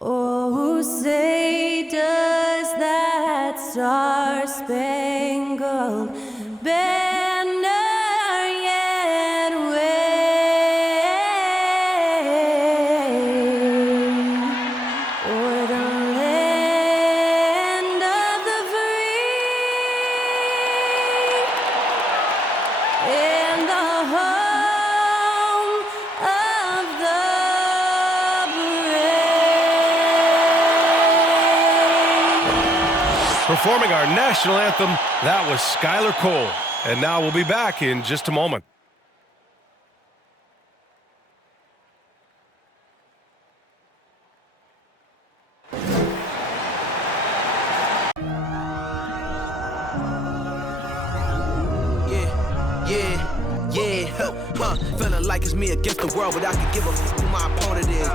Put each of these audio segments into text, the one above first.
Oh, say does that star-spangled banner yet wave o'er the land of the free and the home of the Performing our national anthem, that was Skylar Cole. And now we'll be back in just a moment. Feeling like it's me against the world, but I can give a fuck who my opponent is.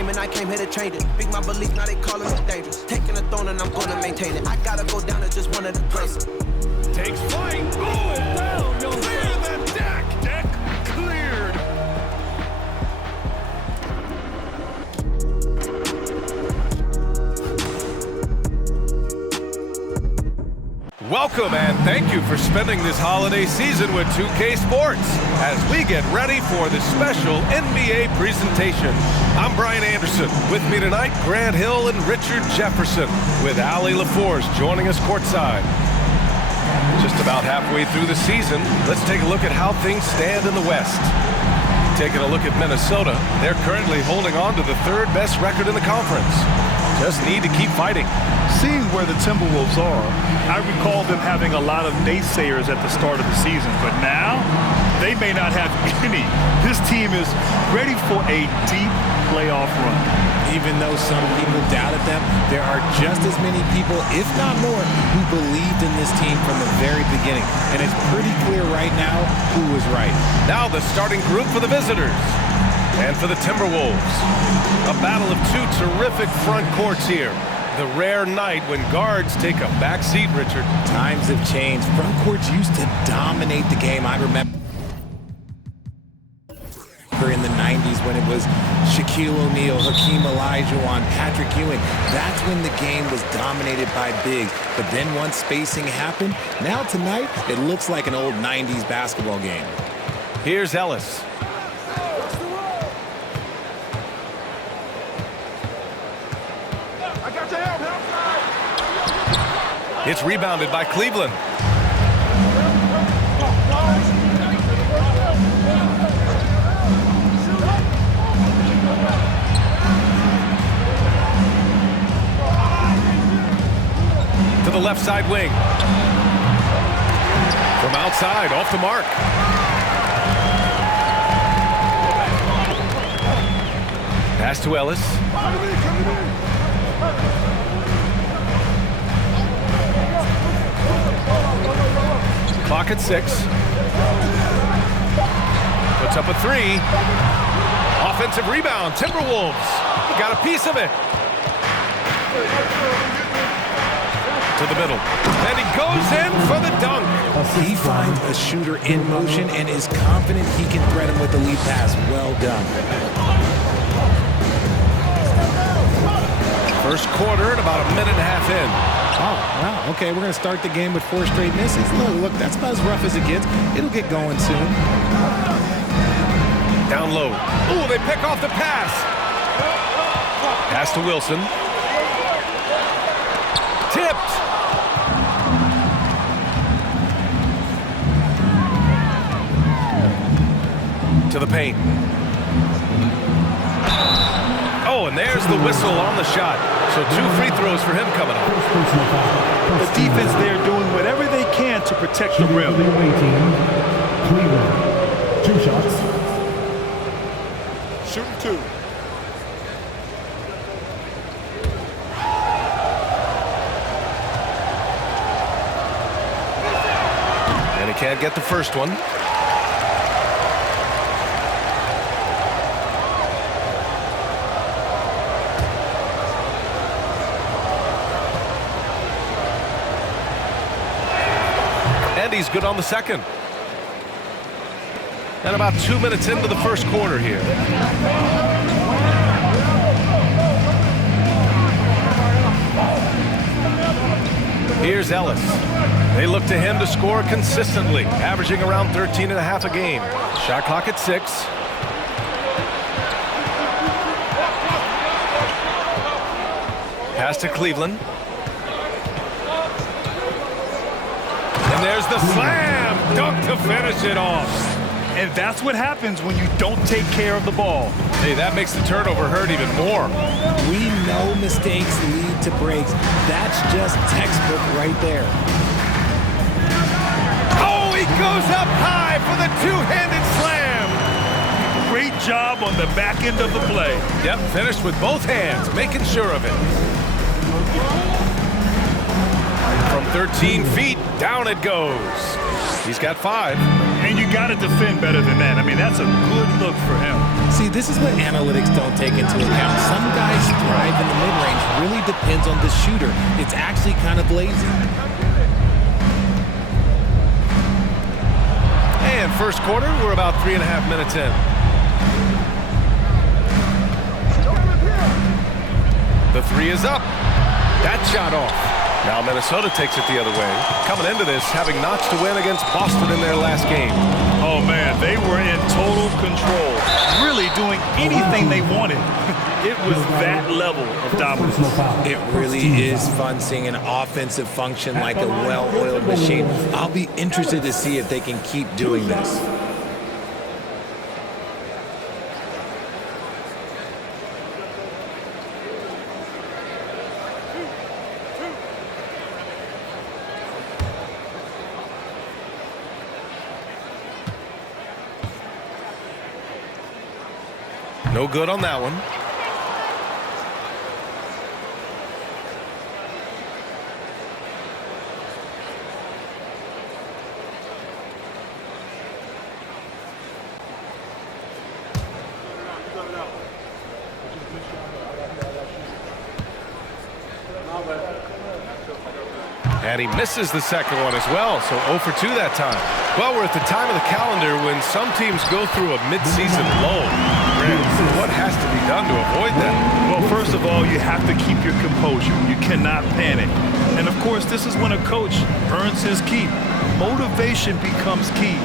And I came here to change it. Big my belief, now they calling me dangerous. Taking the throne and I'm gonna maintain it. I gotta go down as just one of the greatest. Takes flight. Oh, it down. You'll clear the deck. Deck cleared. Welcome and thank you for spending this holiday season with 2K Sports as we get ready for the special NBA presentation. I'm Brian Anderson. With me tonight, Grant Hill and Richard Jefferson, with Allie LaForce joining us courtside. Just about halfway through the season, let's take a look at how things stand in the West. Taking a look at Minnesota, they're currently holding on to the third best record in the conference. Just need to keep fighting. Seeing where the Timberwolves are, I recall them having a lot of naysayers at the start of the season, but now they may not have any. This team is ready for a deep playoff run. Even though some people doubted them, there are just as many people, if not more, who believed in this team from the very beginning. And it's pretty clear right now who was right. Now the starting group for the visitors. And for the Timberwolves, a battle of two terrific front courts here. The rare night when guards take a back seat, Richard. Times have changed. Front courts used to dominate the game. I remember in the 90s when it was Shaquille O'Neal, Hakeem Olajuwon, Patrick Ewing. That's when the game was dominated by bigs. But then once spacing happened, now tonight it looks like an old 90s basketball game. Here's Ellis. It's rebounded by Cleveland. To the left side wing. From outside, off the mark. Pass to Ellis. Clock at 6. Puts up a 3. Offensive rebound. Timberwolves got a piece of it. To the middle. And he goes in for the dunk. He finds a shooter in motion and is confident he can thread him with the lead pass. Well done. First quarter and about a minute and a half in. Oh, wow. Okay, we're going to start the game with 4 straight misses. Look, that's about as rough as it gets. It'll get going soon. Down low. Ooh, they pick off the pass. Pass to Wilson. Tipped. To the paint. Oh, and there's the whistle on the shot. So 2 free throws for him coming up. The defense there doing whatever they can to protect the rim. Cleveland, 2 shots. Shooting 2. And he can't get the first one. And he's good on the second. And about 2 minutes into the first quarter here. Here's Ellis. They look to him to score consistently, averaging around 13 and a half a game. Shot clock at 6. Pass to Cleveland. And there's the slam dunk to finish it off. And that's what happens when you don't take care of the ball. Hey, that makes the turnover hurt even more. We know mistakes lead to breaks. That's just textbook right there. Oh, he goes up high for the two-handed slam. Great job on the back end of the play. Yep, finished with both hands, making sure of it. From 13 feet, down it goes. He's got 5. And you got to defend better than that. I mean, that's a good look for him. See, this is what analytics don't take into account. Some guys thrive in the mid-range. Really depends on the shooter. It's actually kind of lazy. And first quarter, we're about 3.5 minutes in. The 3 is up. That shot off. Now Minnesota takes it the other way. Coming into this, having notched a win against Boston in their last game. Oh, man, they were in total control. Really doing anything they wanted. It was that level of dominance. It really is fun seeing an offensive function like a well-oiled machine. I'll be interested to see if they can keep doing this. No good on that one. And he misses the second one as well, so 0 for 2 that time. Well, we're at the time of the calendar when some teams go through a midseason lull. What has to be done to avoid that? Well, first of all, you have to keep your composure. You cannot panic. And, of course, this is when a coach earns his keep. Motivation becomes key.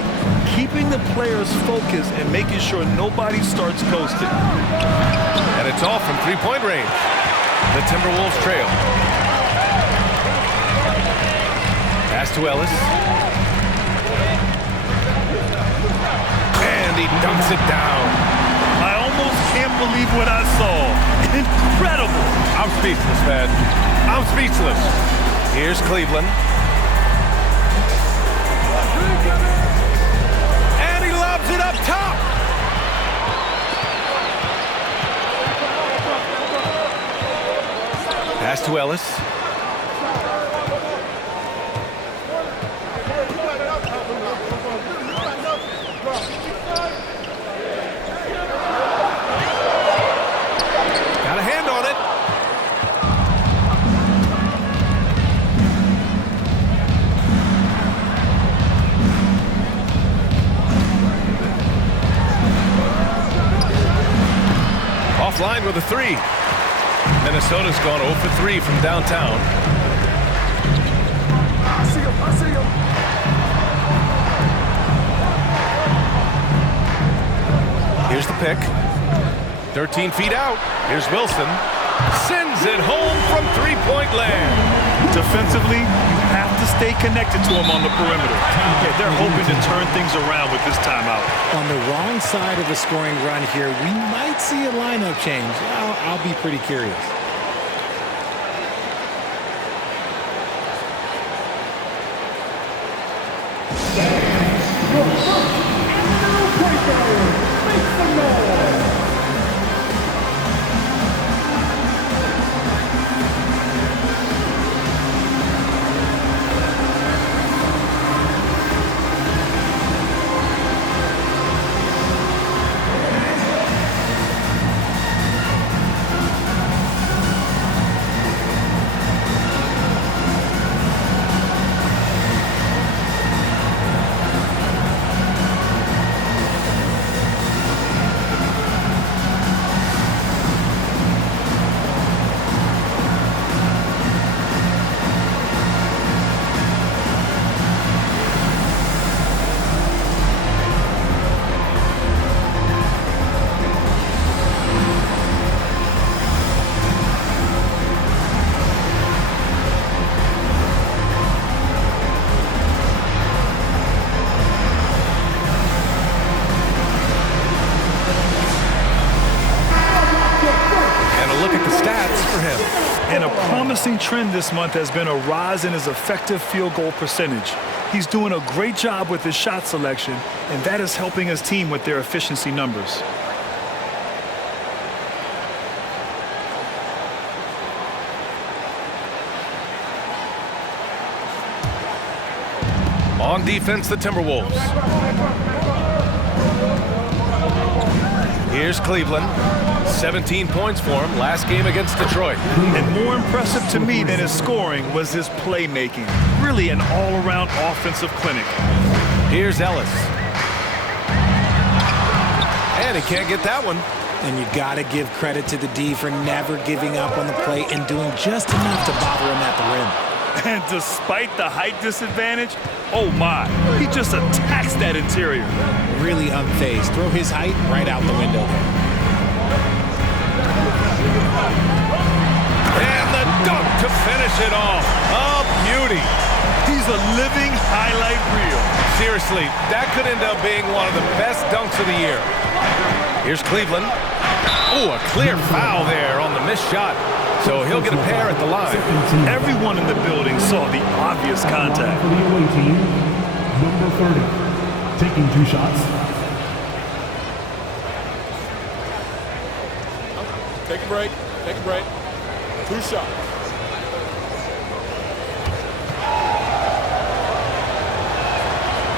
Keeping the players focused and making sure nobody starts coasting. And it's all from three-point range. The Timberwolves trail. Pass to Ellis. And he dunks it down. I almost can't believe what I saw. Incredible. I'm speechless, man. I'm speechless. Here's Cleveland. And he lobs it up top. Pass to Ellis. Got a hand on it. Offline with a 3. Minnesota's gone 0 for 3 from downtown. I see him. Here's the pick. 13 feet out. Here's Wilson. Sends it home from three-point land. Defensively, you have to stay connected to him on the perimeter. They're hoping to turn things around with this timeout. On the wrong side of a scoring run here, we might see a lineup change. I'll be pretty curious. for him. And a promising trend this month has been a rise in his effective field goal percentage. He's doing a great job with his shot selection, and that is helping his team with their efficiency numbers. On defense, the Timberwolves. Here's Cleveland. 17 points for him last game against Detroit. And more impressive to me than his scoring was his playmaking. Really an all-around offensive clinic. Here's Ellis. And he can't get that one. And you got to give credit to the D for never giving up on the play and doing just enough to bother him at the rim. And despite the height disadvantage, oh my, he just attacks that interior. Really unfazed. Throw his height right out the window there. And the dunk to finish it off. A beauty. He's a living highlight reel. Seriously, that could end up being one of the best dunks of the year. Here's Cleveland. Oh, a clear foul there on the missed shot. So he'll get a pair at the line. Everyone in the building saw the obvious contact. For the away team, number 30, taking 2 shots. Take a break. Take a break. 2 shots.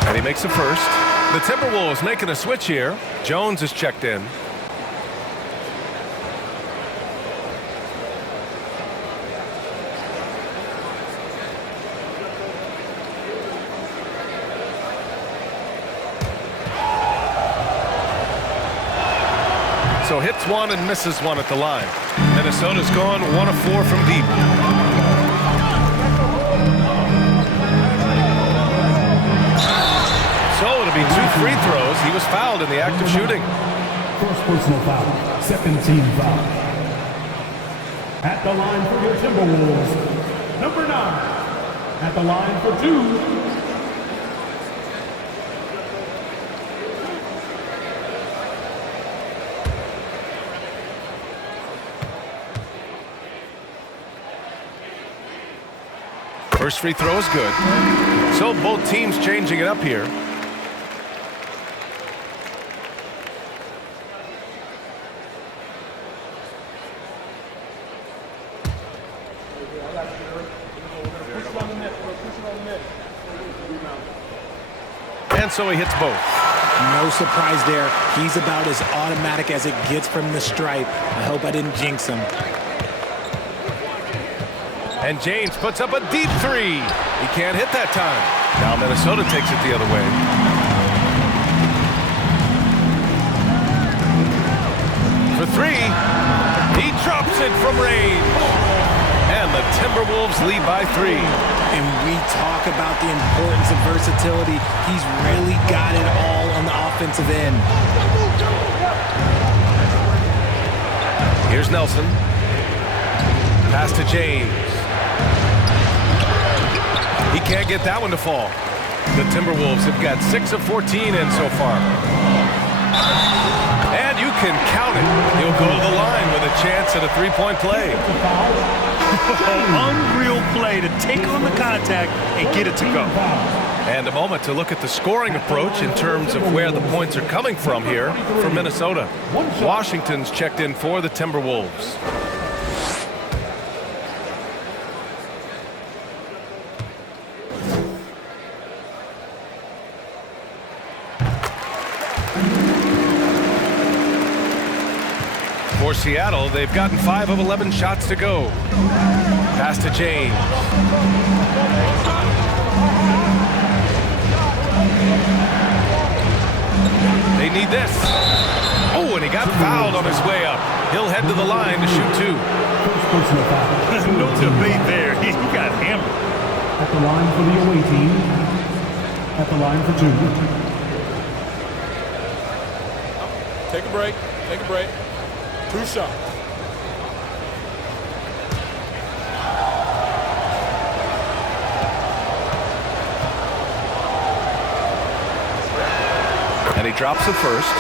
And he makes the first. The Timberwolves making a switch here. Jones is checked in. So hits one and misses one at the line. Minnesota's gone 1 of 4 from deep. So it'll be 2 free throws. He was fouled in the act of shooting. First personal foul, second team foul. At the line for your Timberwolves, number 9. At the line for 2. First free throw is good. So both teams changing it up here. And so he hits both. No surprise there. He's about as automatic as it gets from the stripe. I hope I didn't jinx him. And James puts up a deep 3. He can't hit that time. Now Minnesota takes it the other way. For 3. He drops it from range. And the Timberwolves lead by 3. And we talk about the importance of versatility. He's really got it all on the offensive end. Here's Nelson. Pass to James. He can't get that one to fall. The Timberwolves have got 6 of 14 in so far. And you can count it. He'll go to the line with a chance at a 3-point play. Unreal play to take on the contact and get it to go. And a moment to look at the scoring approach in terms of where the points are coming from here for Minnesota. Washington's checked in for the Timberwolves. For Seattle, they've gotten 5 of 11 shots to go. Pass to James. They need this. Oh, and he got fouled on his way up. He'll head to the line to shoot 2. First personal foul. No debate there. He got hammered. At the line for the away team. At the line for 2. Take a break. Take a break. 2 shots. And he drops the first.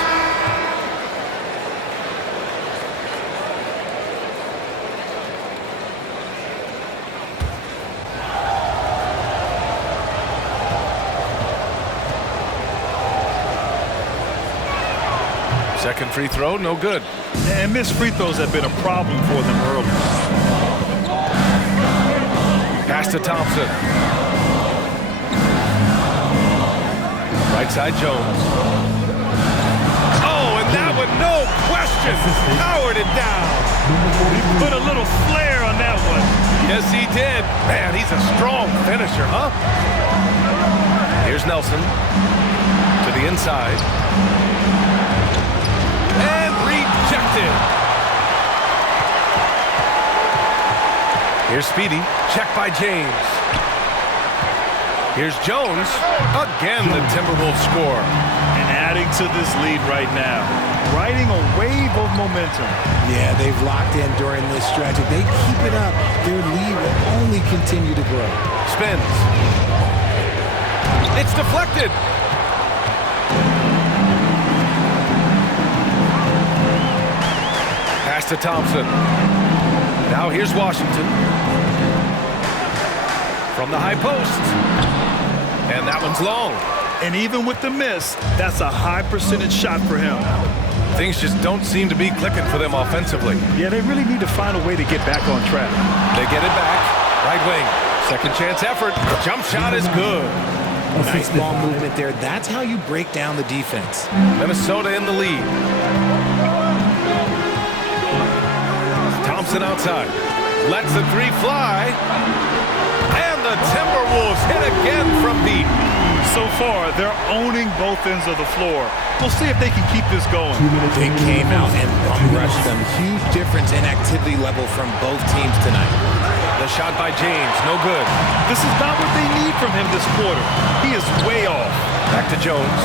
Second free throw, no good. And missed free throws have been a problem for them early. Pass to Thompson. Right side, Jones. Oh, and that one, no question, powered it down. He put a little flair on that one. Yes, he did. Man, he's a strong finisher, huh? Here's Nelson to the inside. And rejected. Here's Speedy. Check by James. Here's Jones. Again, the Timberwolves score. And adding to this lead right now. Riding a wave of momentum. Yeah, they've locked in during this stretch. If they keep it up, their lead will only continue to grow. Spins. It's deflected. Pass to Thompson. Now here's Washington. From the high post. And that one's long. And even with the miss, that's a high percentage shot for him. Things just don't seem to be clicking for them offensively. Yeah, they really need to find a way to get back on track. They get it back. Right wing. Second chance effort. Jump shot is good. Nice ball movement there. That's how you break down the defense. Minnesota in the lead. Thompson outside. Lets the three fly. And the Timberwolves hit again from deep. So far, they're owning both ends of the floor. We'll see if they can keep this going. They came out and bum-rushed them. Huge difference in activity level from both teams tonight. The shot by James, no good. This is not what they need from him this quarter. He is way off. Back to Jones.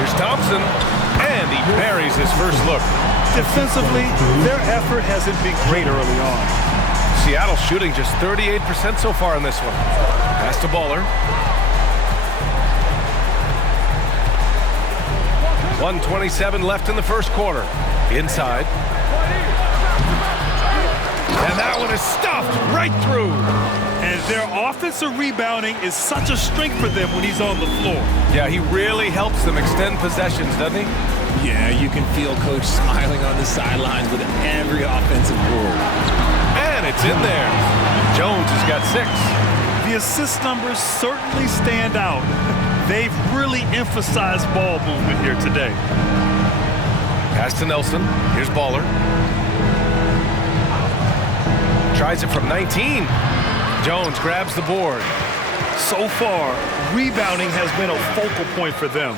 Here's Thompson, and he buries his first look. Defensively, their effort hasn't been great early on. Seattle shooting just 38% so far in this one. Pass to Baller. 1:27 left in the first quarter. Inside. And that one is stuffed right through. And their offensive rebounding is such a strength for them when he's on the floor. Yeah, he really helps them extend possessions, doesn't he? Yeah, you can feel Coach smiling on the sidelines with every offensive board. And it's in there. Jones has got 6. The assist numbers certainly stand out. They've really emphasized ball movement here today. Pass to Nelson. Here's Baller. Tries it from 19. Jones grabs the board. So far, rebounding has been a focal point for them.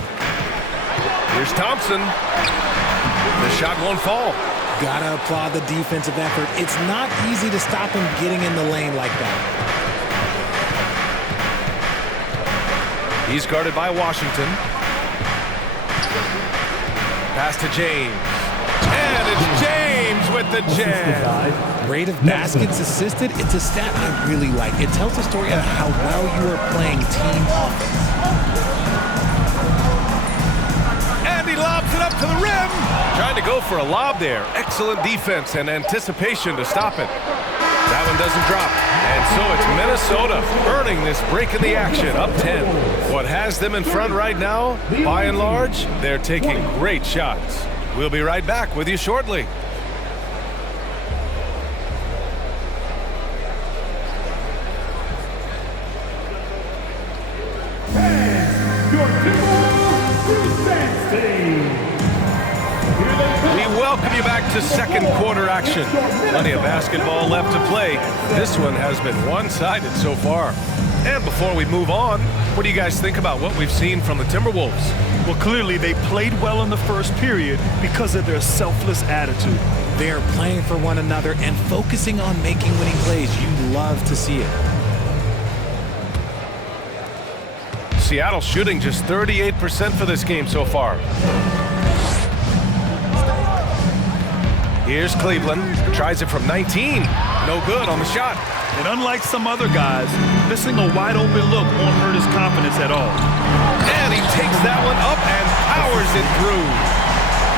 Here's Thompson. The shot won't fall. Gotta applaud the defensive effort. It's not easy to stop him getting in the lane like that. He's guarded by Washington. Pass to James. And it's James with the jam. Rate of baskets assisted, it's a stat I really like. It tells the story of how well you are playing team offense. And he lobs it up to the rim. Trying to go for a lob there. Excellent defense and anticipation to stop it. That one doesn't drop. And so it's Minnesota earning this break in the action, up 10. What has them in front right now, by and large, they're taking great shots. We'll be right back with you shortly. We welcome you back to second quarter action. Plenty of basketball left to play. This one has been one-sided so far. And before we move on, what do you guys think about what we've seen from the Timberwolves? Well, clearly they played well in the first period because of their selfless attitude. They are playing for one another and focusing on making winning plays. You love to see it. Seattle shooting just 38% for this game so far. Here's Cleveland. Tries it from 19. No good on the shot. And unlike some other guys, missing a wide open look won't hurt his confidence at all. And he takes that one up and powers it through.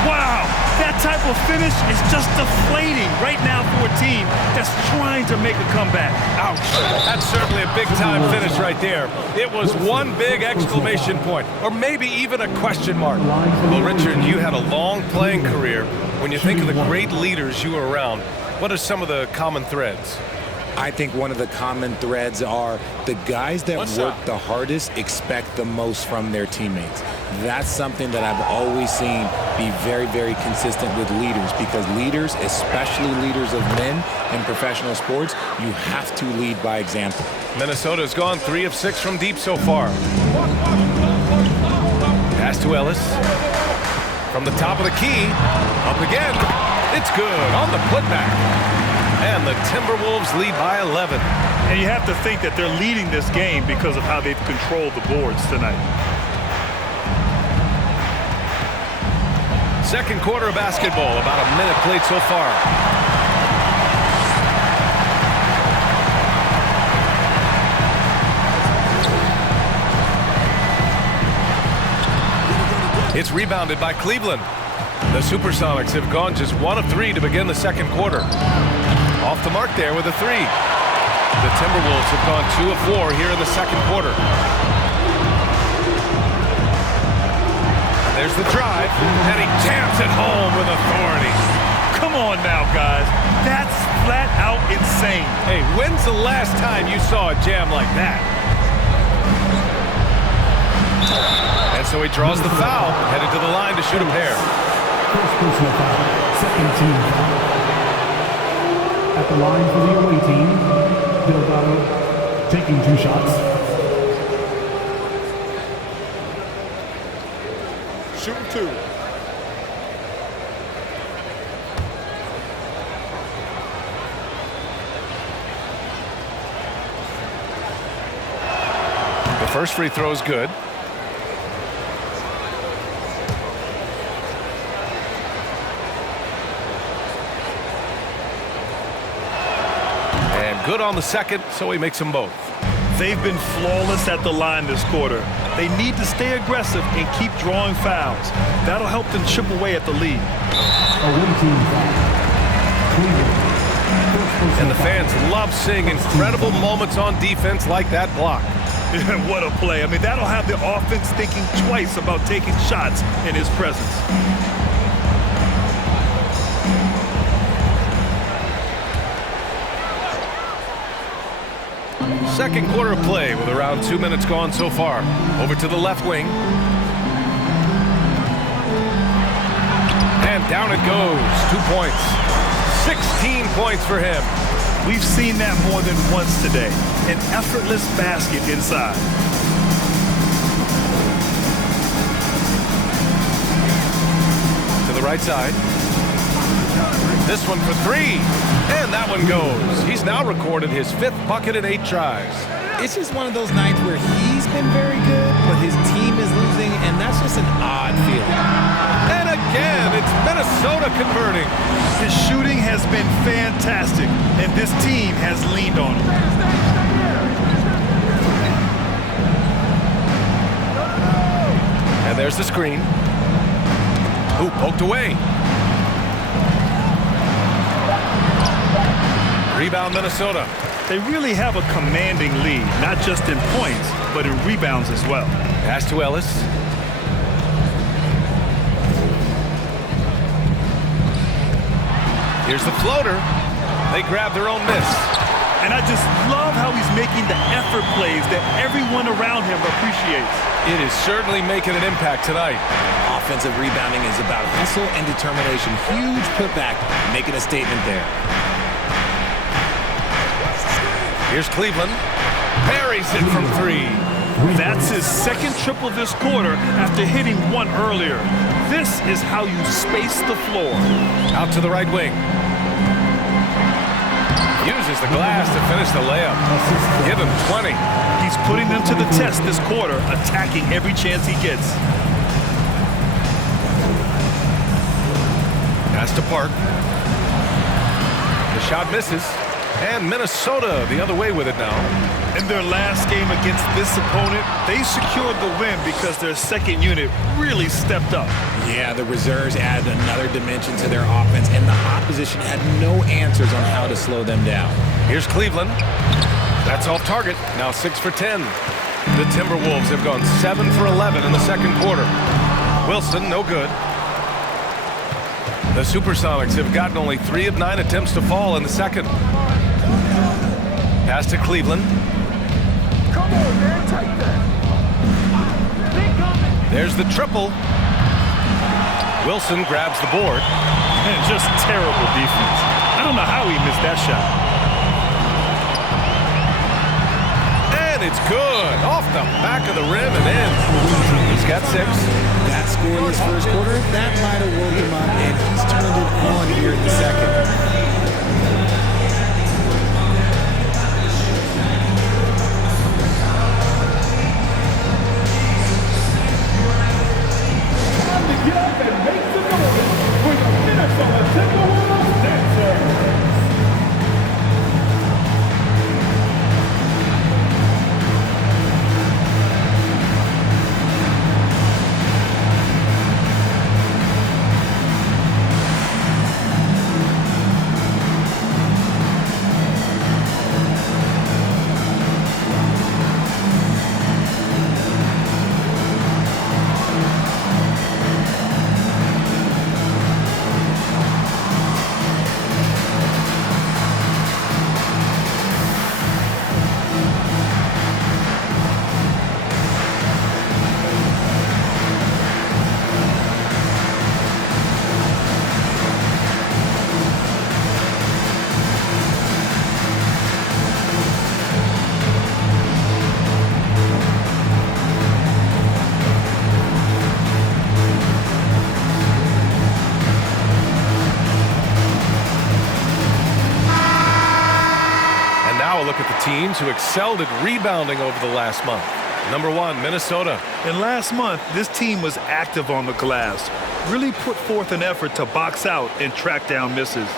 Wow, that type of finish is just deflating right now for a team that's trying to make a comeback. Ouch. That's certainly a big-time finish right there. It was one big exclamation point, or maybe even a question mark. Well, Richard, you had a long playing career. When you think of the great leaders you were around, what are some of the common threads? I think one of the common threads are the guys that work the hardest expect the most from their teammates. That's something that I've always seen be very, very consistent with leaders, because leaders, especially leaders of men in professional sports, you have to lead by example. Minnesota's gone 3 of 6 from deep so far. Pass to Ellis. From the top of the key, up again. It's good on the putback. And the Timberwolves lead by 11. And you have to think that they're leading this game because of how they've controlled the boards tonight. Second quarter of basketball, about a minute played so far. It's rebounded by Cleveland. The Supersonics have gone just 1 of 3 to begin the second quarter. Off the mark there with a 3. The Timberwolves have gone 2 of 4 here in the second quarter. There's the drive, and he jams it home with authority. Come on now, guys. That's flat out insane. Hey, when's the last time you saw a jam like that? And so he draws the foul, headed to the line to shoot a pair. First personal foul, second team foul. At the line for the away team, Delgado taking 2 shots. Shooting 2. The first free throw is good. And good on the second, so he makes them both. They've been flawless at the line this quarter. They need to stay aggressive and keep drawing fouls. That'll help them chip away at the lead. Away team foul. Cleveland. First personal And the foul. fans love seeing incredible moments on defense like that block. What a play. I mean, that'll have the offense thinking twice about taking shots in his presence. Second quarter of play with around 2 minutes gone so far. Over to the left wing. And down it goes. 2 points. 16 points for him. We've seen that more than once today. An effortless basket inside. To the right side. This one for 3. And that one goes. He's now recorded his 5th bucket in 8 tries. It's just one of those nights where he's been very good, but his team is losing, and that's just an odd feeling. And again, it's Minnesota converting. His shooting has been fantastic, and this team has leaned on him. And there's the screen. Ooh, poked away. Rebound Minnesota. They really have a commanding lead, not just in points, but in rebounds as well. Pass to Ellis. Here's the floater. They grab their own miss. And I just love how he's making the effort plays that everyone around him appreciates. It is certainly making an impact tonight. Offensive rebounding is about hustle and determination. Huge putback, making a statement there. Here's Cleveland. Buries it from 3. That's his second triple this quarter after hitting one earlier. This is how you space the floor. Out to the right wing. Uses the glass to finish the layup. Give him 20. He's putting them to the test this quarter, attacking every chance he gets. Pass to Park. The shot misses. And Minnesota the other way with it now. In their last game against this opponent, they secured the win because their second unit really stepped up. Yeah, the reserves added another dimension to their offense, and the opposition had no answers on how to slow them down. Here's Cleveland. That's off target. Now 6 for 10. The Timberwolves have gone 7 for 11 in the second quarter. Wilson, no good. The Supersonics have gotten only 3 of 9 attempts to fall in the second. Pass to Cleveland. Come on, man, take that. There's the triple. Wilson grabs the board. And just terrible defense. I don't know how he missed that shot. And it's good. Off the back of the rim and in. He's got 6. That scoreless first quarter, that might have woke him up, and he's turned it on here in the second. Get up and make some noise for the Minnesota Timberwolves dancers. Look at the teams who excelled at rebounding over the last month. Number 1, Minnesota. And last month, this team was active on the glass, really put forth an effort to box out and track down misses.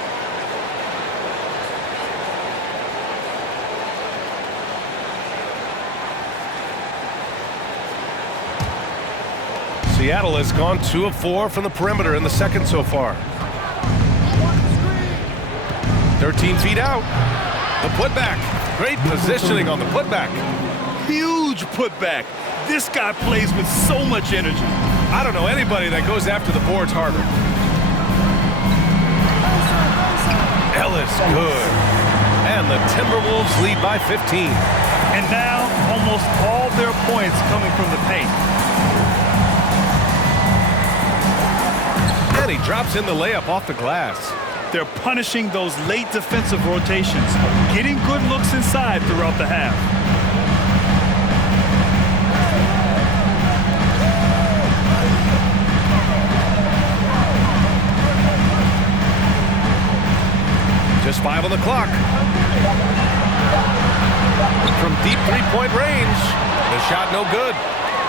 Seattle has gone 2 of 4 from the perimeter in the second so far. 13 feet out. The putback. Great positioning on the putback. Huge putback. This guy plays with so much energy. I don't know anybody that goes after the boards harder. Ellis, good. And the Timberwolves lead by 15. And now, almost all their points coming from the paint. And he drops in the layup off the glass. They're punishing those late defensive rotations, getting good looks inside throughout the half. Just 5 on the clock. From deep three-point range, the shot no good.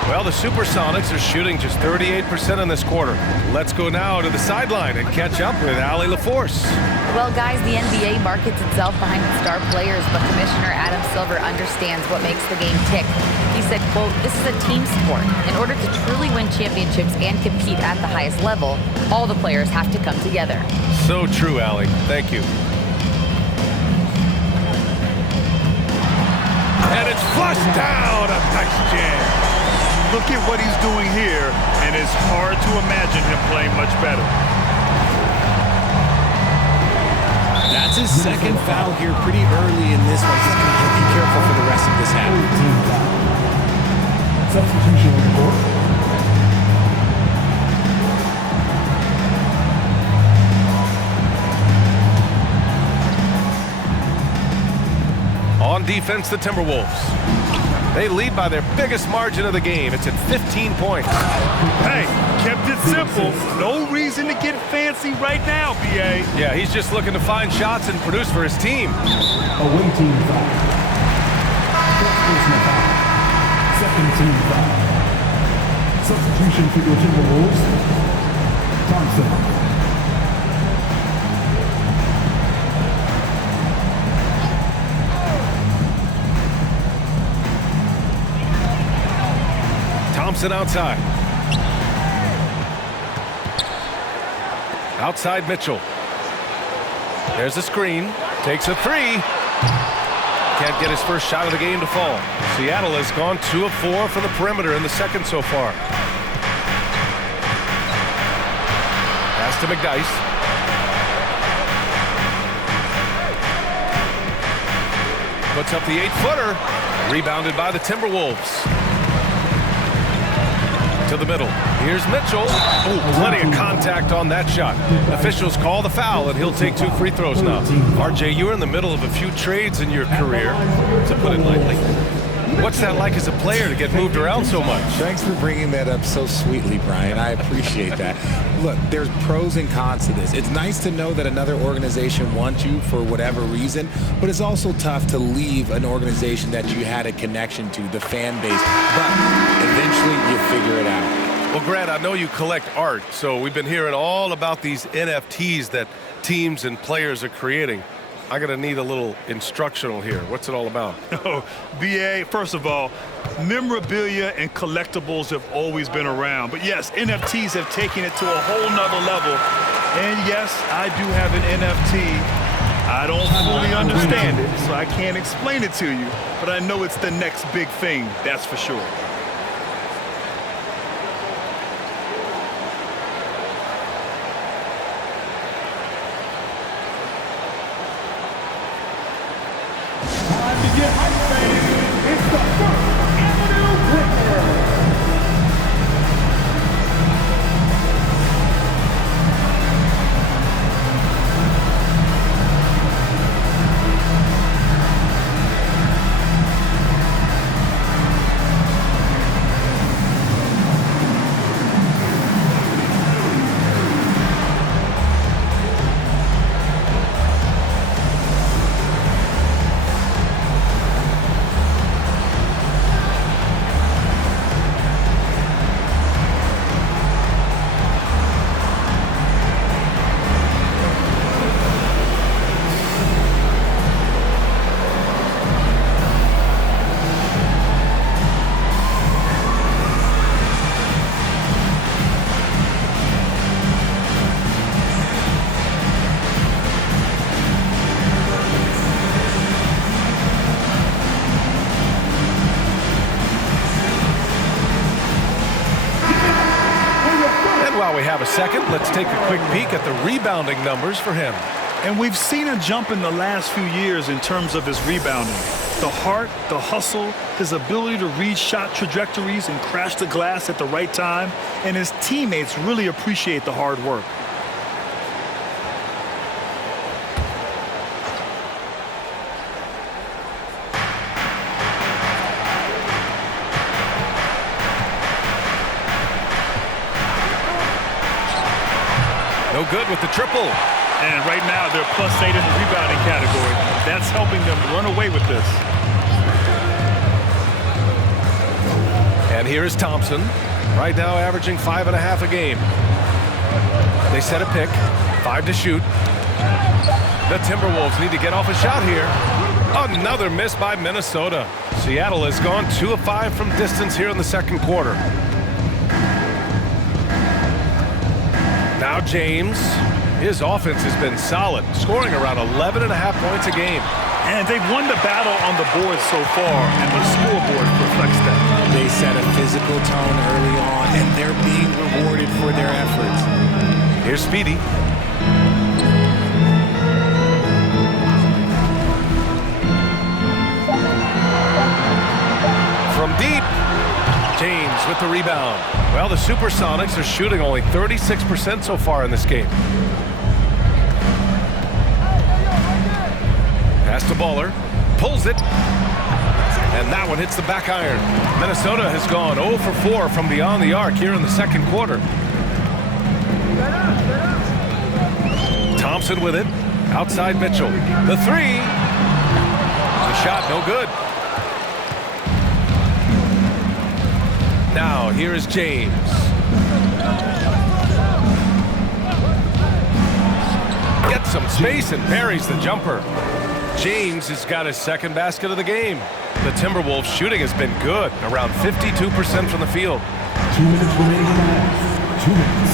Well, the Supersonics are shooting just 38% in this quarter. Let's go now to the sideline and catch up with Allie LaForce. Well, guys, the NBA markets itself behind its star players, but Commissioner Adam Silver understands what makes the game tick. He said, quote, "This is a team sport. In order to truly win championships and compete at the highest level, all the players have to come together." So true, Allie. Thank you. And it's flushed down. A nice jam. Look at what he's doing here, and it's hard to imagine him playing much better. That's his second foul here pretty early in this one. He's going to have to be careful for the rest of this half. Substitution on the court. On defense, the Timberwolves. They lead by their biggest margin of the game. It's at 15 points. Hey, kept it simple. No reason to get fancy right now, B.A. Yeah, he's just looking to find shots and produce for his team. Away team foul. First personal foul. Second team foul. Substitution for the Timberwolves. Thompson. Thompson outside. Outside Mitchell. There's a screen. Takes a three. Can't get his first shot of the game to fall. Seattle has gone 2 of 4 from the perimeter in the second so far. Pass to McDyess. Puts up the 8-footer. Rebounded by the Timberwolves. To the middle. Here's Mitchell. Oh, plenty of contact on that shot. Officials call the foul, and he'll take 2 free throws now. RJ, you're in the middle of a few trades in your career, to put it lightly. What's that like as a player to get moved around so much? Thanks for bringing that up so sweetly, Brian. I appreciate that. Look, there's pros and cons to this. It's nice to know that another organization wants you for whatever reason, but it's also tough to leave an organization that you had a connection to, the fan base. But eventually you figure it out. Well, Grant, I know you collect art, so we've been hearing all about these NFTs that teams and players are creating. I'm going to need a little instructional here. What's it all about? Oh, BA, first of all, memorabilia and collectibles have always been around. But yes, NFTs have taken it to a whole nother level. And yes, I do have an NFT. I don't fully understand it, so I can't explain it to you. But I know it's the next big thing, that's for sure. Get hype, fans. It's the First Avenue winner. While we have a second, let's take a quick peek at the rebounding numbers for him. And we've seen a jump in the last few years in terms of his rebounding. The heart, the hustle, his ability to read shot trajectories and crash the glass at the right time, and his teammates really appreciate the hard work. No good with the triple. And right now, they're +8 in the rebounding category. That's helping them run away with this. And here is Thompson. Right now averaging 5.5 a game. They set a pick. 5 to shoot. The Timberwolves need to get off a shot here. Another miss by Minnesota. Seattle has gone 2 of 5 from distance here in the second quarter. Now James, his offense has been solid, scoring around 11.5 points a game. And they've won the battle on the board so far, and the scoreboard reflects that. They set a physical tone early on, and they're being rewarded for their efforts. Here's Speedy. From deep, James with the rebound. Well, the Supersonics are shooting only 36% so far in this game. Pass to Baller, pulls it, and that one hits the back iron. Minnesota has gone 0 for 4 from beyond the arc here in the second quarter. Thompson with it, outside Mitchell. The three, the shot no good. Now, here is James. Gets some space and buries the jumper. James has got his second basket of the game. The Timberwolves shooting has been good, around 52% from the field. 2 minutes remaining in the half. 2 minutes.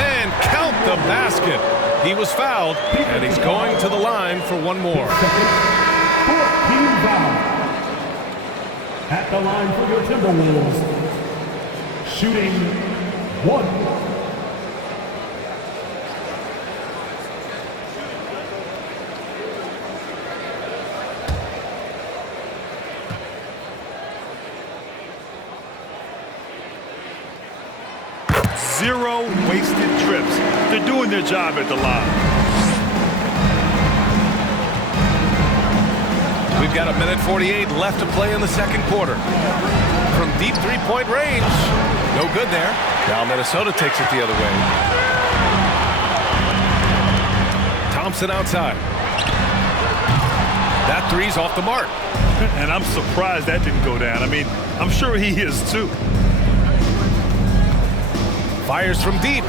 And count the basket. He was fouled, and he's going to the line for one more. 14 foul. At the line for your Timberwolves, shooting 1. Zero wasted trips. They're doing their job at the line. We've got 1:48 left to play in the second quarter. From deep three-point range, no good there. Now Minnesota takes it the other way. Thompson outside. That three's off the mark. And I'm surprised that didn't go down. I mean, I'm sure he is too. Fires from deep.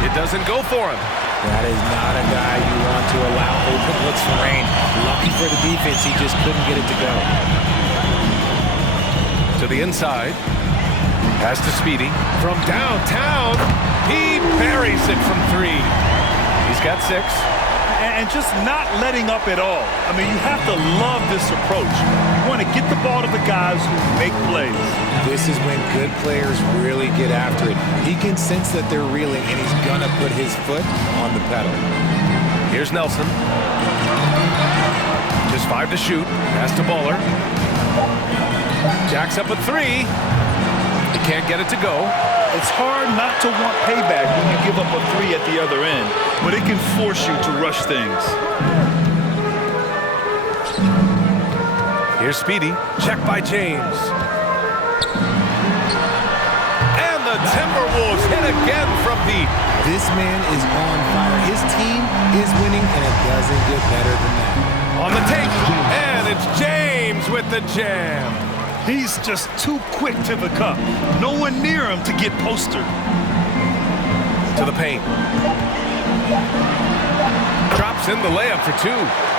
It doesn't go for him. That is not a guy you want to allow open looks for rain. Lucky for the defense, he just couldn't get it to go. To the inside. Pass to Speedy. From downtown, he buries it from 3. He's got 6. And just not letting up at all. I mean, you have to love this approach. You want to get the ball to the guys who make plays. This is when good players really get after it. He can sense that they're reeling, and he's going to put his foot on the pedal. Here's Nelson. Just 5 to shoot. Pass to Bowler. Jacks up a 3. He can't get it to go. It's hard not to want payback when you give up a 3 at the other end, but it can force you to rush things. Here's Speedy. Check by James. And the Timberwolves hit again from deep. This man is on fire. His team is winning, and it doesn't get better than that. On the take, and it's James with the jam. He's just too quick to the cup. No one near him to get postered. To the paint. Drops in the layup for 2.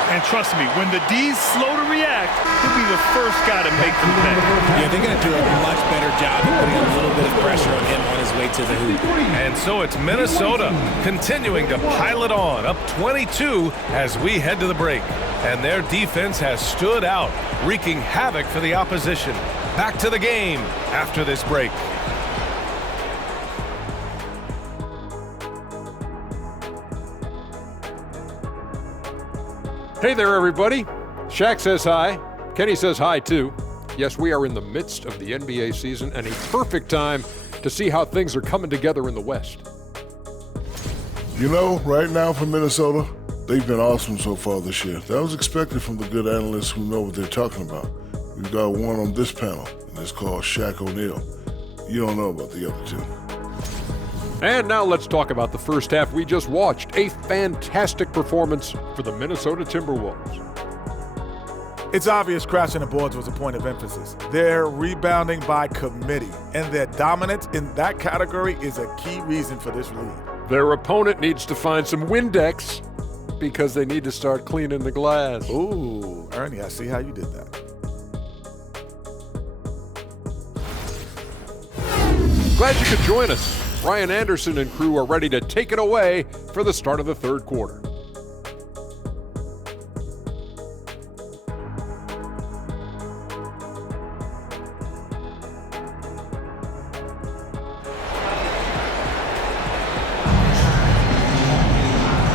And trust me, when the D's slow to react, he'll be the first guy to make them pay. Yeah, they're going to do a much better job of putting a little bit of pressure on him on his way to the hoop. And so it's Minnesota continuing to pile it on, up 22 as we head to the break. And their defense has stood out, wreaking havoc for the opposition. Back to the game after this break. Hey there, everybody. Shaq says hi. Kenny says hi, too. Yes, we are in the midst of the NBA season and a perfect time to see how things are coming together in the West. You know, right now for Minnesota, they've been awesome so far this year. That was expected from the good analysts who know what they're talking about. We've got one on this panel, and it's called Shaq O'Neal. You don't know about the other 2. And now let's talk about the first half we just watched. A fantastic performance for the Minnesota Timberwolves. It's obvious crashing the boards was a point of emphasis. They're rebounding by committee, and their dominance in that category is a key reason for this lead. Their opponent needs to find some Windex because they need to start cleaning the glass. Ooh, Ernie, I see how you did that. Glad you could join us. Ryan Anderson and crew are ready to take it away for the start of the third quarter.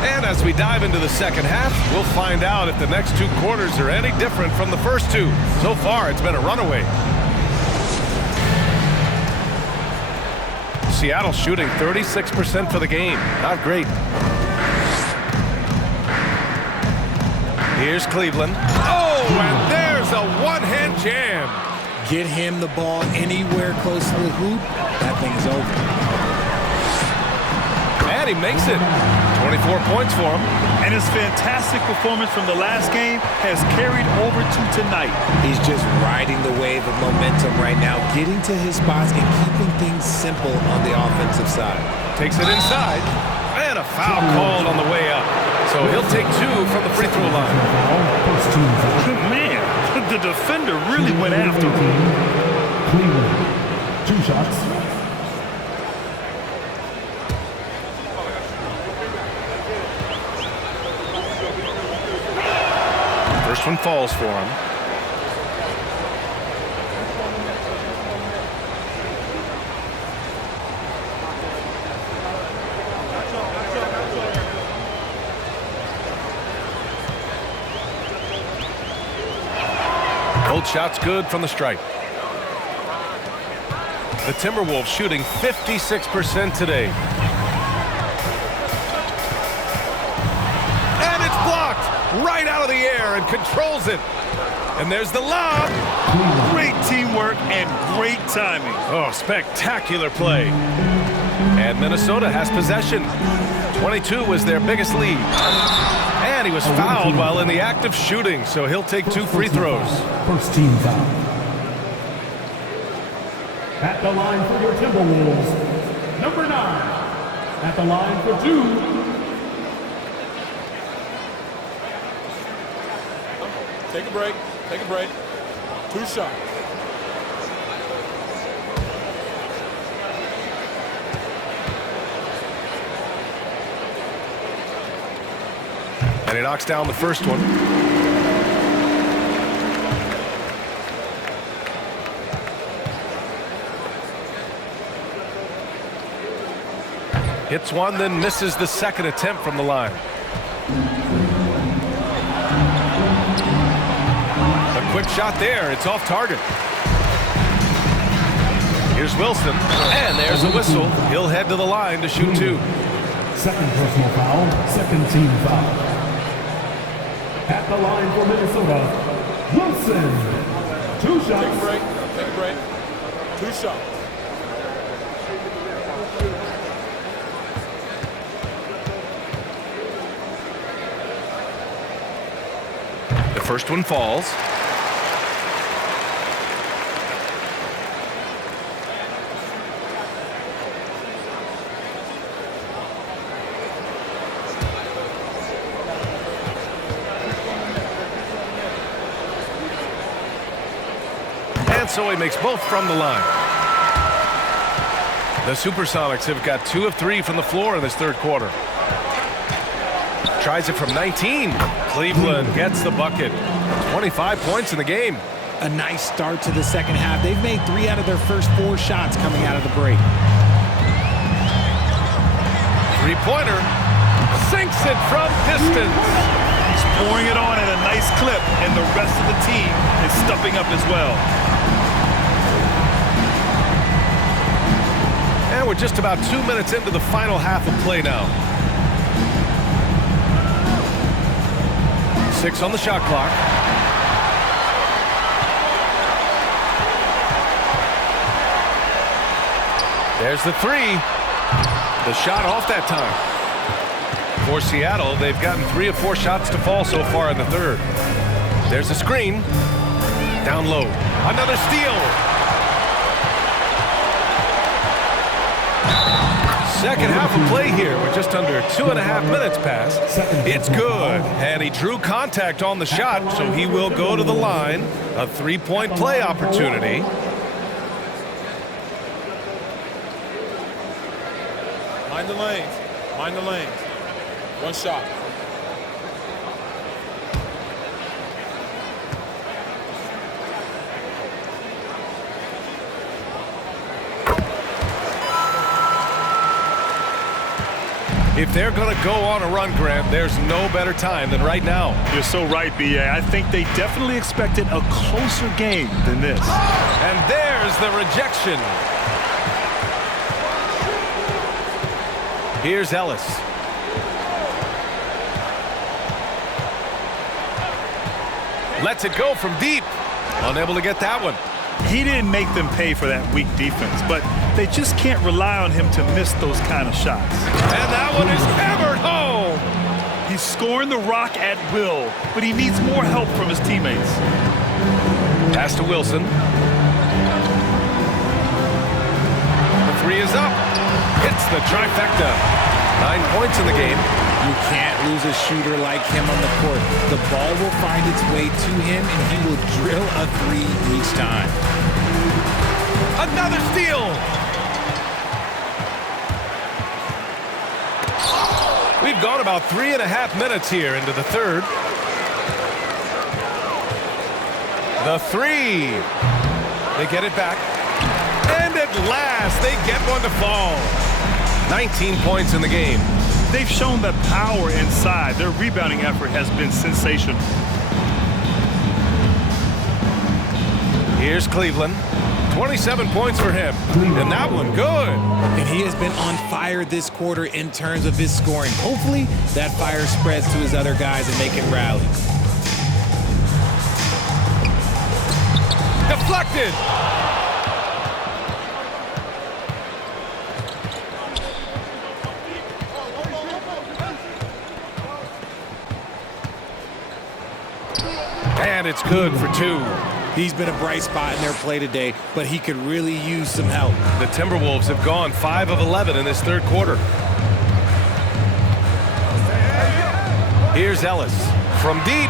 And as we dive into the second half, we'll find out if the next 2 quarters are any different from the first 2. So far, it's been a runaway. Seattle shooting 36% for the game. Not great. Here's Cleveland. Oh, and there's a one-hand jam. Get him the ball anywhere close to the hoop, that thing is over. And he makes it. 24 points for him. And his fantastic performance from the last game has carried over to tonight. He's just riding the wave of momentum right now, getting to his spots and keeping things simple on the offensive side. Takes it inside. And a foul called on the way up. So he'll take 2 from the free throw line. Man, the defender really went after him. Cleveland, 2 shots. First one falls for him. Both shots good from the stripe. The Timberwolves shooting 56% today. And it's blocked right out of the air and controls it. And there's the lob. Great teamwork and great timing. Oh, spectacular play. And Minnesota has possession. 22 was their biggest lead. And he was fouled while in the act of shooting, so he'll take 2 free throws. First team foul. At the line for your Timberwolves, number 9. At the line for 2. Take a break. Take a break. 2 shots. And he knocks down the first one. Hits one, then misses the second attempt from the line. A quick shot there. It's off target. Here's Wilson. And there's a whistle. He'll head to the line to shoot 2. Second personal foul, second team foul. At the line for Minnesota, Wilson. 2 shots. Take a break. Take a break. 2 shots. The first one falls. And so he makes both from the line. The Supersonics have got 2 of 3 from the floor in this third quarter. Tries it from 19. Cleveland gets the bucket. 25 points in the game. A nice start to the second half. They've made 3 out of their first 4 shots coming out of the break. Three-pointer. Sinks it from distance. He's pouring it on at a nice clip, and the rest of the team is stepping up as well. And we're just about 2 minutes into the final half of play now. 6 on the shot clock. There's the 3. The shot off that time. For Seattle, they've gotten 3 of 4 shots to fall so far in the third. There's a screen. Down low. Another steal. Second half of play here with just under 2.5 minutes passed. It's good. And he drew contact on the shot, so he will go to the line. A 3-point play opportunity. Mind the lanes. Mind the lanes. 1 shot. If they're going to go on a run, Grant, there's no better time than right now. You're so right, B.A. I think they definitely expected a closer game than this. And there's the rejection. Here's Ellis. Lets it go from deep. Unable to get that one. He didn't make them pay for that weak defense, but they just can't rely on him to miss those kind of shots. And that one is hammered home. He's scoring the rock at will, but he needs more help from his teammates. Pass to Wilson. The 3 is up. Hits the trifecta. 9 points in the game. You can't lose a shooter like him on the court. The ball will find its way to him, and he will drill a three each time. Another steal. We've gone about 3.5 minutes here into the third. The three. They get it back. And at last, they get one to fall. 19 points in the game. They've shown that power inside. Their rebounding effort has been sensational. Here's Cleveland. 27 points for him. And that one good. And he has been on fire this quarter in terms of his scoring. Hopefully, that fire spreads to his other guys and they can rally. Deflected. And it's good for two. He's been a bright spot in their play today, but he could really use some help. The Timberwolves have gone 5 of 11 in this third quarter. Here's Ellis from deep.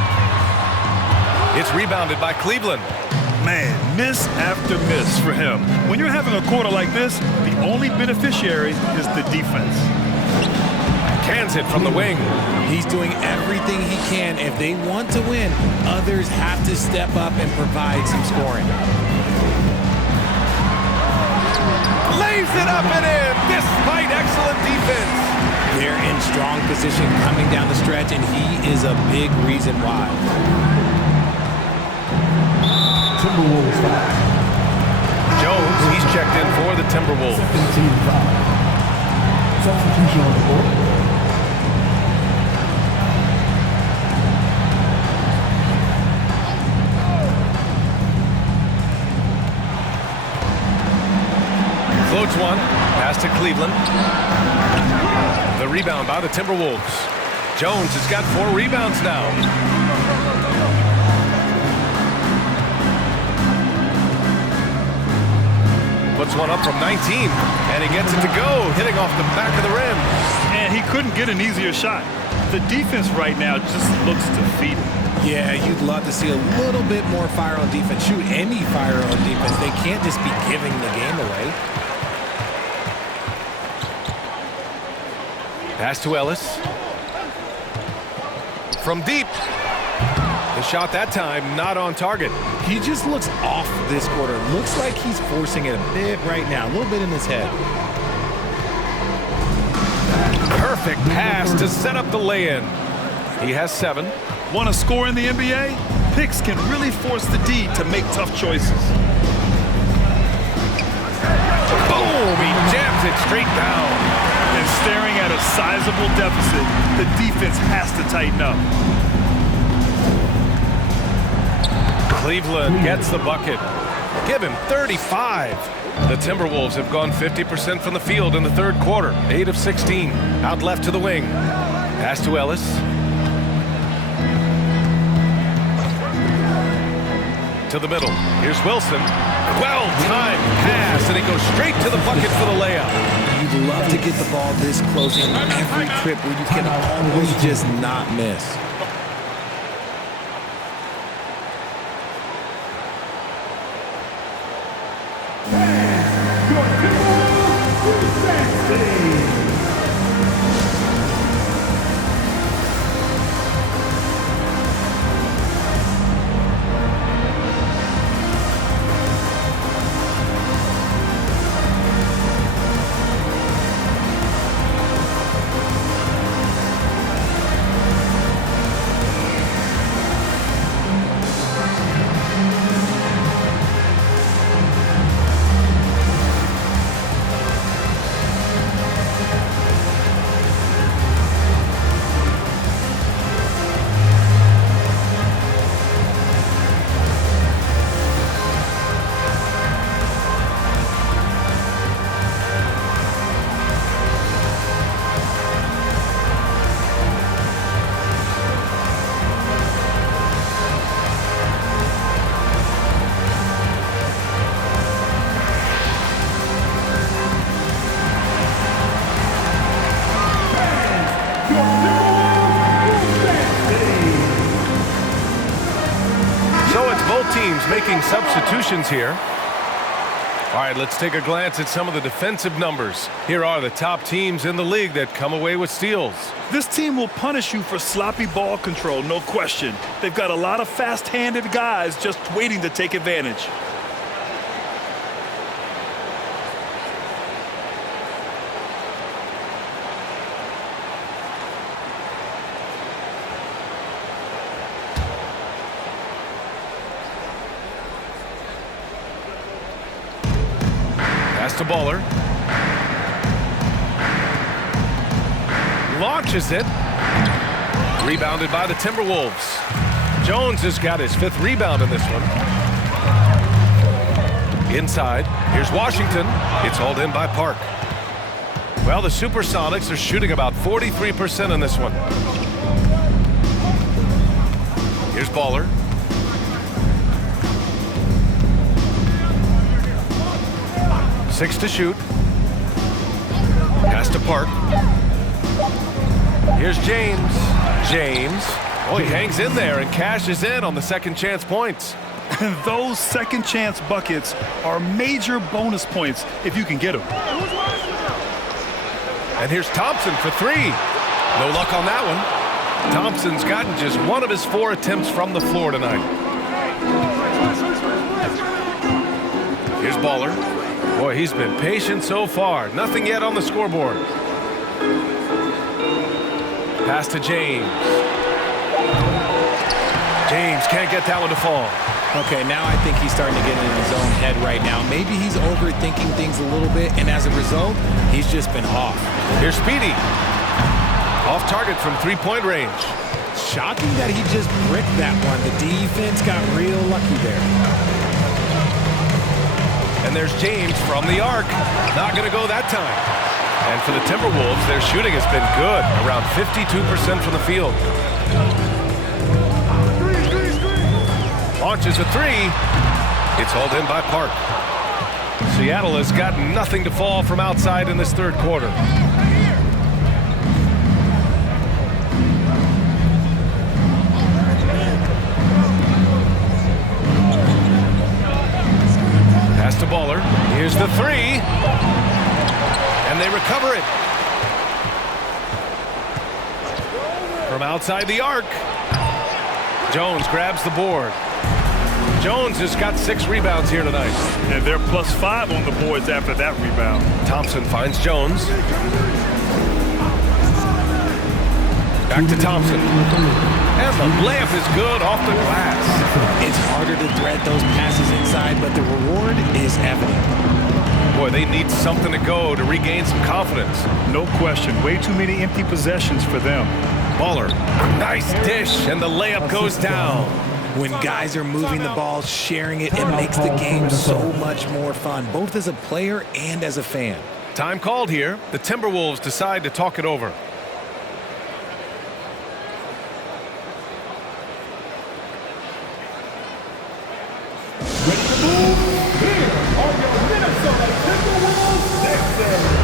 It's rebounded by Cleveland. Man, miss after miss for him. When you're having a quarter like this, the only beneficiary is the defense. Cans it from the wing. He's doing everything he can. If they want to win, others have to step up and provide some scoring. Lays it up and in, despite excellent defense. They're in strong position coming down the stretch, and he is a big reason why. Timberwolves foul. Jones, he's checked in for the Timberwolves. Team foul. Substitution on the court. Floats one, pass to Cleveland. The rebound by the Timberwolves. Jones has got 4 rebounds now. Puts one up from 19, and he gets it to go, hitting off the back of the rim. And he couldn't get an easier shot. The defense right now just looks defeated. Yeah, you'd love to see a little bit more fire on defense. Shoot any fire on defense. They can't just be giving the game away. Pass to Ellis. From deep. The shot that time not on target. He just looks off this quarter. Looks like he's forcing it a bit right now. A little bit in his head. Perfect pass to set up the lay-in. He has 7. Want to score in the NBA? Picks can really force the D to make tough choices. Boom! He jams it straight down. And staring at a sizable deficit, the defense has to tighten up. Cleveland gets the bucket. Give him 35. The Timberwolves have gone 50% from the field in the third quarter. 8 of 16. Out left to the wing. Pass to Ellis. To the middle. Here's Wilson. Well-timed pass, and he goes straight to the bucket for the layup. You'd love to get the ball this close in every trip where you can always just not miss. Timberwolves making substitutions here. All right, let's take a glance at some of the defensive numbers. Here are the top teams in the league that come away with steals. This team will punish you for sloppy ball control, no question. They've got a lot of fast-handed guys just waiting to take advantage. Pass to Baller. Launches it. Rebounded by the Timberwolves. Jones has got his 5th rebound in this one. Inside. Here's Washington. It's hauled in by Park. Well, the Supersonics are shooting about 43% in this one. Here's Baller. Six to shoot. Pass to Park. Here's James. James. Oh, he hangs in there and cashes in on the second chance points. Those second chance buckets are major bonus points if you can get them. And here's Thompson for 3. No luck on that one. Thompson's gotten just 1 of his 4 attempts from the floor tonight. Here's Baller. Boy, he's been patient so far. Nothing yet on the scoreboard. Pass to James. James can't get that one to fall. Okay, now I think he's starting to get in his own head right now. Maybe he's overthinking things a little bit, and as a result, he's just been off. Here's Speedy. Off target from 3-point range. Shocking that he just bricked that one. The defense got real lucky there. And there's James from the arc. Not going to go that time. And for the Timberwolves, their shooting has been good, around 52% from the field. Launches a 3. It's hauled in by Park. Seattle has got nothing to fall from outside in this third quarter. Pass to Baller. Here's the 3. And they recover it. From outside the arc. Jones grabs the board. Jones has got 6 rebounds here tonight. And they're +5 on the boards after that rebound. Thompson finds Jones. Back to Thompson. And the layup is good off the glass. It's harder to thread those passes inside, but the reward is evident. Boy, they need something to go to regain some confidence. No question. Way too many empty possessions for them. Baller. Nice dish, and the layup goes down. When guys are moving the ball, sharing it, it makes the game so much more fun, both as a player and as a fan. Time called here. The Timberwolves decide to talk it over. Ready to move? Here are your Minnesota Timberwolves Sixers.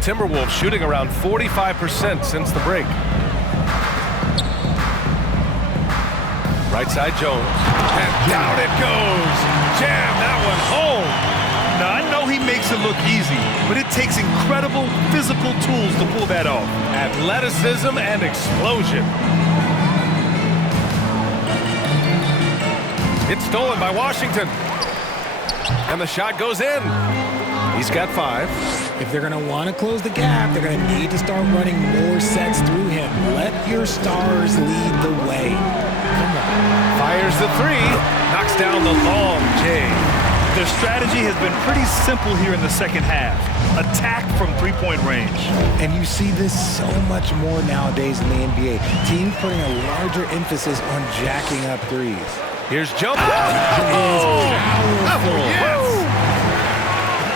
Timberwolves shooting around 45% since the break. Right side Jones. And down it goes. Jam that one home. Now, I know he makes it look easy, but it takes incredible physical tools to pull that off. Athleticism and explosion. It's stolen by Washington. And the shot goes in. He's got 5. If they're going to want to close the gap, they're going to need to start running more sets through him. Let your stars lead the way. Come on. Fires the 3. Knocks down the long J. Their strategy has been pretty simple here in the second half. Attack from three-point range. And you see this so much more nowadays in the NBA. Teams putting a larger emphasis on jacking up threes. Here's jump. Powerful. Yes.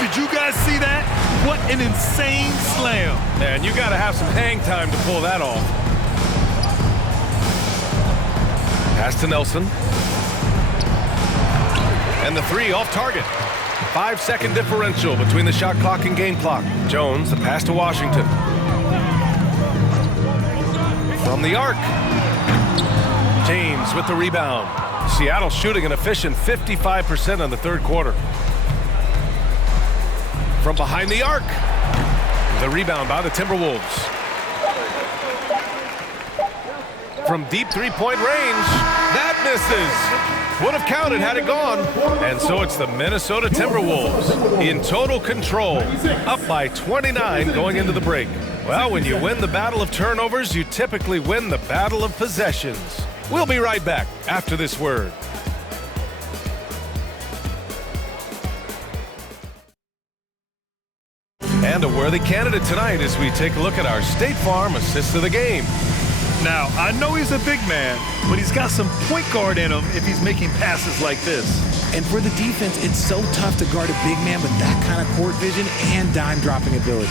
Did you guys see that? What an insane slam. Man, you got to have some hang time to pull that off. Pass to Nelson. And the 3 off target. 5-second differential between the shot clock and game clock. Jones, the pass to Washington. From the arc. James with the rebound. Seattle shooting an efficient 55% in the third quarter. From behind the arc. The rebound by the Timberwolves. From deep three-point range. That misses. Would have counted had it gone. And so it's the Minnesota Timberwolves in total control, up by 29 going into the break. Well, when you win the battle of turnovers, you typically win the battle of possessions. We'll be right back after this word. And a worthy candidate tonight as we take a look at our State Farm assist of the game. Now, I know he's a big man, but he's got some point guard in him if he's making passes like this. And for the defense, it's so tough to guard a big man with that kind of court vision and dime-dropping ability.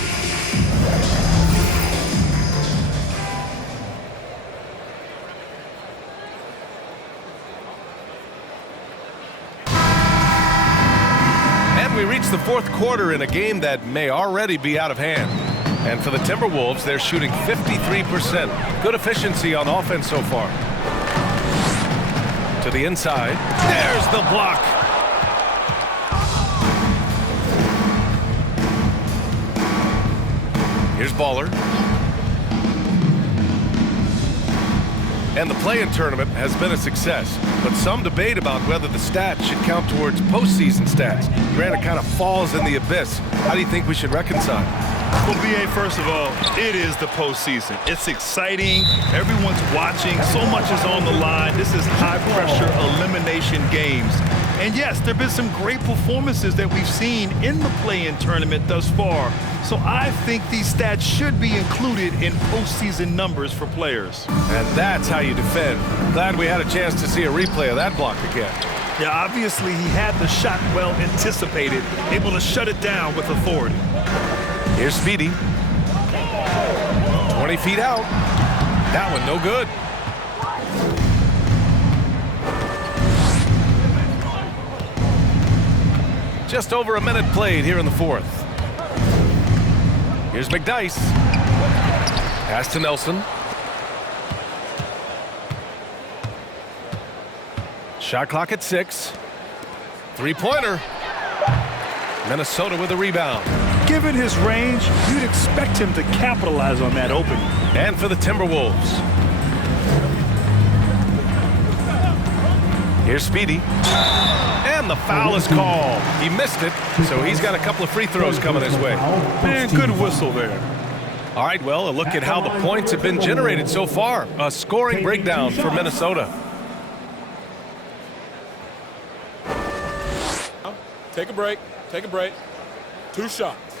And we reach the fourth quarter in a game that may already be out of hand. And for the Timberwolves, they're shooting 53%. Good efficiency on offense so far. To the inside. There's the block. Here's Baller. And the play-in tournament has been a success, but some debate about whether the stats should count towards postseason stats. Granted, kind of falls in the abyss. How do you think we should reconcile? Well, BA, first of all, it is the postseason. It's exciting. Everyone's watching. So much is on the line. This is high-pressure elimination games. And yes, there have been some great performances that we've seen in the play-in tournament thus far. So I think these stats should be included in postseason numbers for players. And that's how you defend. Glad we had a chance to see a replay of that block again. Yeah, obviously he had the shot well anticipated, able to shut it down with authority. Here's Speedy. 20 feet out. That one no good. Just over a minute played here in the fourth. Here's McDyess. Pass to Nelson. Shot clock at 6. Three-pointer. Minnesota with a rebound. Given his range, you'd expect him to capitalize on that opening. And for the Timberwolves. Here's Speedy. And the foul is called. He missed it, so he's got a couple of free throws coming his way. Man, good whistle there. All right, well, a look at how the points have been generated so far. A scoring breakdown for Minnesota. Take a break. Take a break. 2 shots.